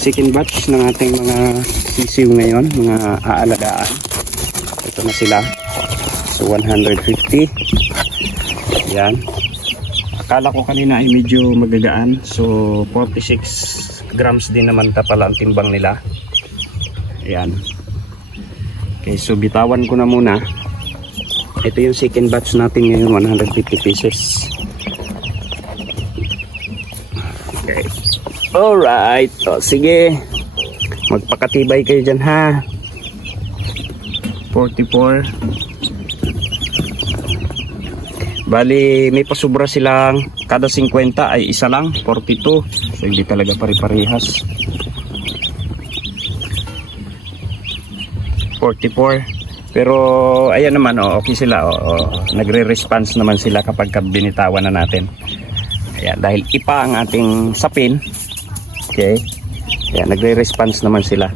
second batch ng ating mga sisiw ngayon, mga aalagaan. Ito na sila. So 150. Yan. Akala ko kanina ay medyo magagaan. So 46 grams din naman pala ang timbang nila. Yan. Okay, so bitawan ko na muna. Ito yung second batch natin ngayon, 150 pieces. Okay. Alright. O, sige. Magpakatibay kayo dyan ha. 44. Bali, may pasubra silang kada 50 ay isa lang, 42. So, hindi talaga pare-parehas. 44. Pero ayan naman, okay sila, nagre-response naman sila kapag binitawan na natin. Ayan, dahil ipa ang ating sapin. Okay, ayan, nagre-response naman sila.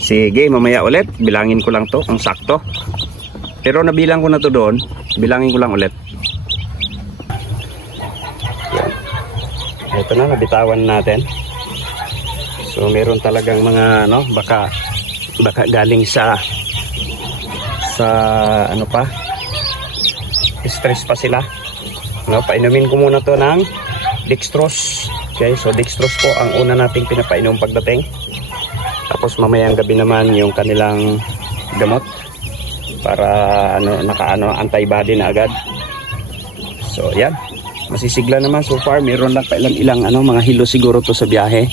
Sige, mamaya ulit bilangin ko lang to kung sakto, pero nabilang ko na to doon. Bilangin ko lang ulit. Ayan. Ito na, nabitawan natin. So meron talagang mga baka galing sa ano pa, stress pa sila. Painumin ko muna to ng dextrose. Okay, so dextrose po ang una nating pinapainom pagdating. Tapos mamayang gabi naman yung kanilang gamot para antibody na agad. So yan, masisigla naman so far. Meron lang pa ilang mga hilo siguro to sa biyahe.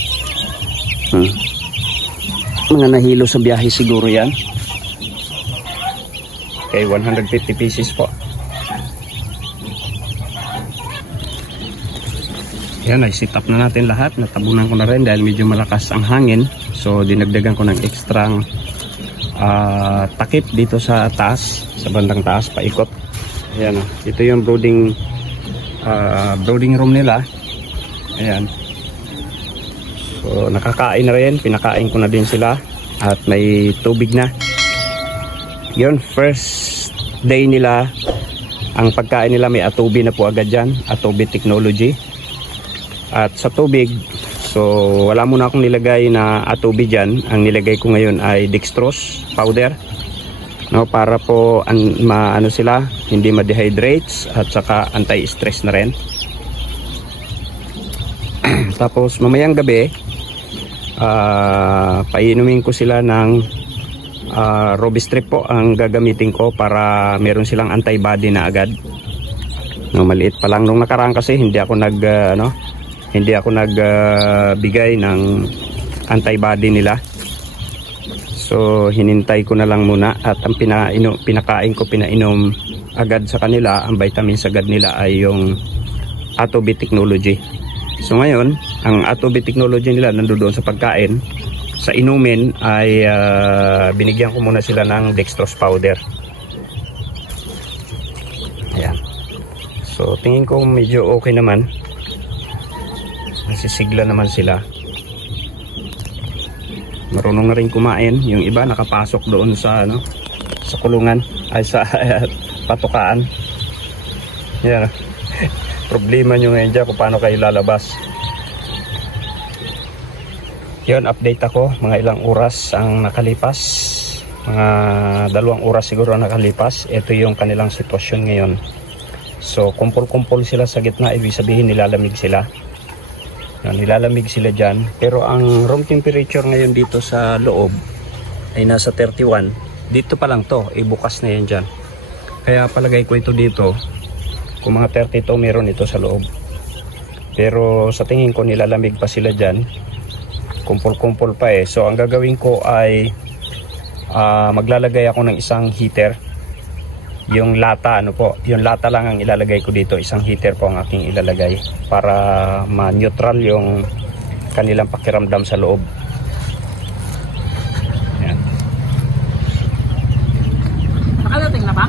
Mga nahilo sa biyahe siguro yan. Okay, 150 pieces po. Yan, ay sit up na natin lahat. Natabunan ko na rin dahil medyo malakas ang hangin. So dinagdagan ko ng ekstrang takip dito sa taas, sa bandang taas, paikot. Ayan, ito yung brooding room nila. Ayan. So nakakain na rin, pinakain ko na din sila at may tubig na. Yun, first day nila, ang pagkain nila may atubi na po agad dyan, atubi technology. At sa tubig, so wala muna akong nilagay na atubi dyan. Ang nilagay ko ngayon ay dextrose powder, para po sila, hindi ma-dehydrates at saka anti-stress na rin. Tapos mamayang gabi, painumin ko sila ng Robistrip po ang gagamitin ko para meron silang antibody na agad. Maliit pa lang nung nakaraan kasi hindi ako nagbigay ng antibody nila. So hinintay ko na lang muna at ang pinainom agad sa kanila, ang vitamins agad nila ay yung Atobi technology. So ngayon, ang Atobi technology nila nandoon sa pagkain. Sa inumin ay binigyan ko muna sila ng dextrose powder. Ayan. So tingin ko medyo okay naman. Nasisigla naman sila. Marunong na rin kumain. Yung iba nakapasok doon sa sa kulungan ay sa patukaan. Ayan. Problema nyo ngayon dyan kung paano kayo lalabas. Yun, update ako. Mga ilang oras ang nakalipas. Mga 2 oras siguro ang nakalipas. Ito yung kanilang sitwasyon ngayon. So, kumpul-kumpul sila sa gitna. Ibig sabihin, nilalamig sila. Yun, nilalamig sila dyan. Pero ang room temperature ngayon dito sa loob ay nasa 31. Dito pa lang to. Bukas na yan dyan. Kaya palagay ko ito dito. Kung mga 32 meron ito sa loob. Pero sa tingin ko, nilalamig pa sila dyan. Kumpul-kumpul pa eh. So ang gagawin ko ay maglalagay ako ng isang heater. Yung lata, yung lata lang ang ilalagay ko dito. Isang heater po ang aking ilalagay para ma-neutral yung kanilang pakiramdam sa loob. Yan. Nakadating na ba?